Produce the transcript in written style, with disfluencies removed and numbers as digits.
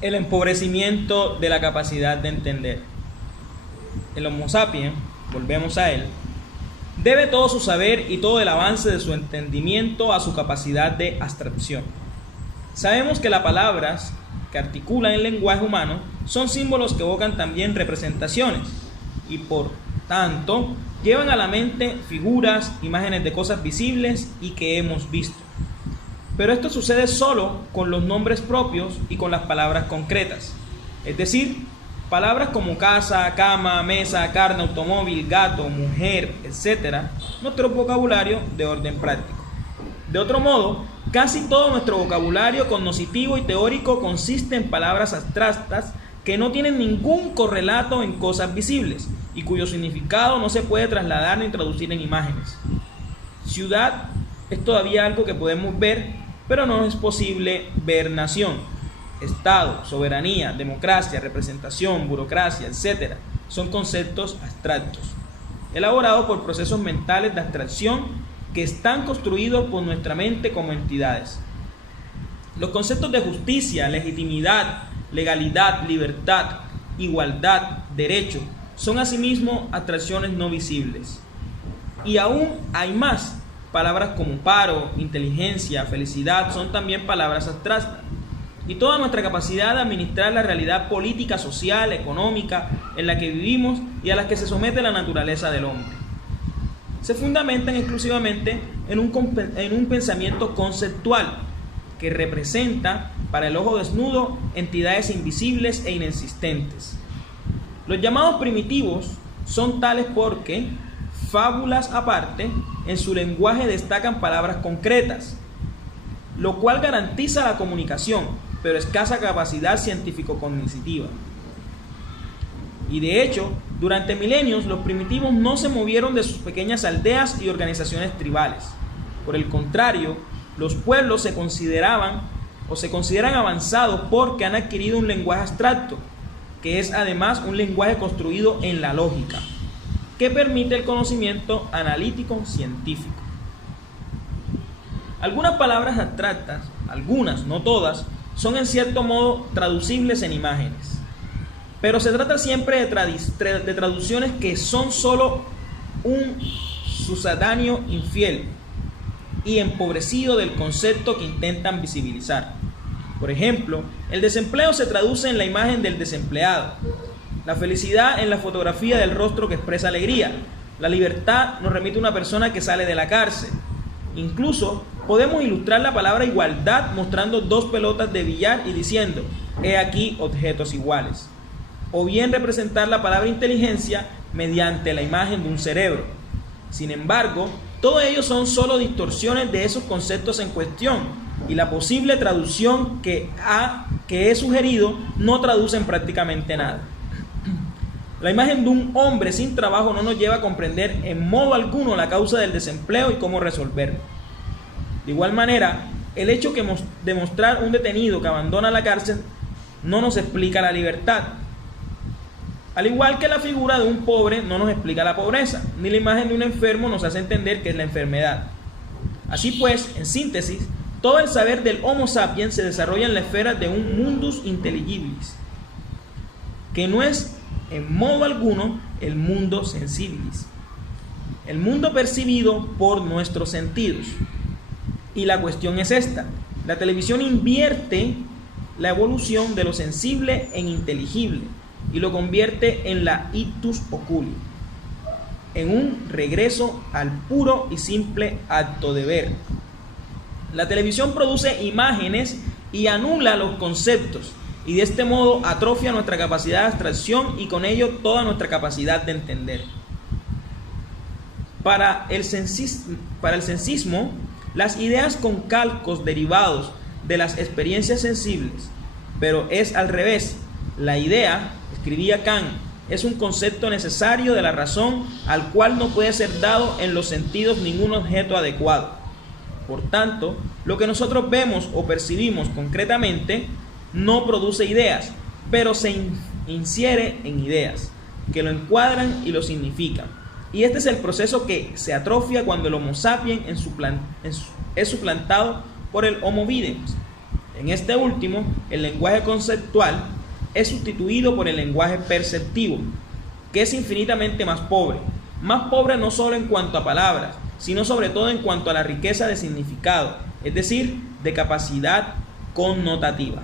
El empobrecimiento de la capacidad de entender. El Homo sapiens, volvemos a él, debe todo su saber y todo el avance de su entendimiento a su capacidad de abstracción. Sabemos que las palabras que articulan el lenguaje humano son símbolos que evocan también representaciones y por tanto llevan a la mente figuras, imágenes de cosas visibles y que hemos visto. Pero esto sucede solo con los nombres propios y con las palabras concretas, es decir, palabras como casa, cama, mesa, carne, automóvil, gato, mujer, etc., nuestro vocabulario de orden práctico. De otro modo, casi todo nuestro vocabulario cognoscitivo y teórico consiste en palabras abstractas que no tienen ningún correlato en cosas visibles y cuyo significado no se puede trasladar ni traducir en imágenes. Ciudad es todavía algo que podemos ver, pero no es posible ver nación. Estado, soberanía, democracia, representación, burocracia, etc. son conceptos abstractos, elaborados por procesos mentales de abstracción que están construidos por nuestra mente como entidades. Los conceptos de justicia, legitimidad, legalidad, libertad, igualdad, derecho, son asimismo abstracciones no visibles. Y aún hay más. Palabras como paro, inteligencia, felicidad son también palabras abstractas. Y toda nuestra capacidad de administrar la realidad política, social, económica en la que vivimos y a la que se somete la naturaleza del hombre se fundamentan exclusivamente en un pensamiento conceptual que representa para el ojo desnudo entidades invisibles e inexistentes. Los llamados primitivos son tales porque, fábulas aparte, en su lenguaje destacan palabras concretas, lo cual garantiza la comunicación, pero escasa capacidad científico-cognitiva. Y de hecho, durante milenios los primitivos no se movieron de sus pequeñas aldeas y organizaciones tribales. Por el contrario, los pueblos se consideran avanzados porque han adquirido un lenguaje abstracto, que es además un lenguaje construido en la lógica, que permite el conocimiento analítico científico. Algunas palabras abstractas, algunas, no todas, son en cierto modo traducibles en imágenes. Pero se trata siempre de traducciones que son solo un sucedáneo infiel y empobrecido del concepto que intentan visibilizar. Por ejemplo, el desempleo se traduce en la imagen del desempleado, la felicidad en la fotografía del rostro que expresa alegría, la libertad nos remite a una persona que sale de la cárcel. Incluso podemos ilustrar la palabra igualdad mostrando dos pelotas de billar y diciendo, he aquí objetos iguales. O bien representar la palabra inteligencia mediante la imagen de un cerebro. Sin embargo, todo ello son solo distorsiones de esos conceptos en cuestión y la posible traducción que he sugerido no traducen prácticamente nada. La imagen de un hombre sin trabajo no nos lleva a comprender en modo alguno la causa del desempleo y cómo resolverlo. De igual manera, el hecho de mostrar un detenido que abandona la cárcel no nos explica la libertad. Al igual que la figura de un pobre no nos explica la pobreza, ni la imagen de un enfermo nos hace entender qué es la enfermedad. Así pues, en síntesis, todo el saber del Homo sapiens se desarrolla en la esfera de un mundus intelligibilis, que no es en modo alguno el mundo sensibilis, el mundo percibido por nuestros sentidos. Y la cuestión es esta: la televisión invierte la evolución de lo sensible en inteligible y lo convierte en la ictus oculi, en un regreso al puro y simple acto de ver. La televisión produce imágenes y anula los conceptos, y de este modo atrofia nuestra capacidad de abstracción y con ello toda nuestra capacidad de entender. Para el sensismo, las ideas con calcos derivados de las experiencias sensibles, pero es al revés. La idea, escribía Kant, es un concepto necesario de la razón al cual no puede ser dado en los sentidos ningún objeto adecuado. Por tanto, lo que nosotros vemos o percibimos concretamente no produce ideas, pero se infiere en ideas, que lo encuadran y lo significan. Y este es el proceso que se atrofia cuando el Homo sapiens es suplantado por el Homo videns. En este último, el lenguaje conceptual es sustituido por el lenguaje perceptivo, que es infinitamente más pobre no solo en cuanto a palabras, sino sobre todo en cuanto a la riqueza de significado, es decir, de capacidad connotativa.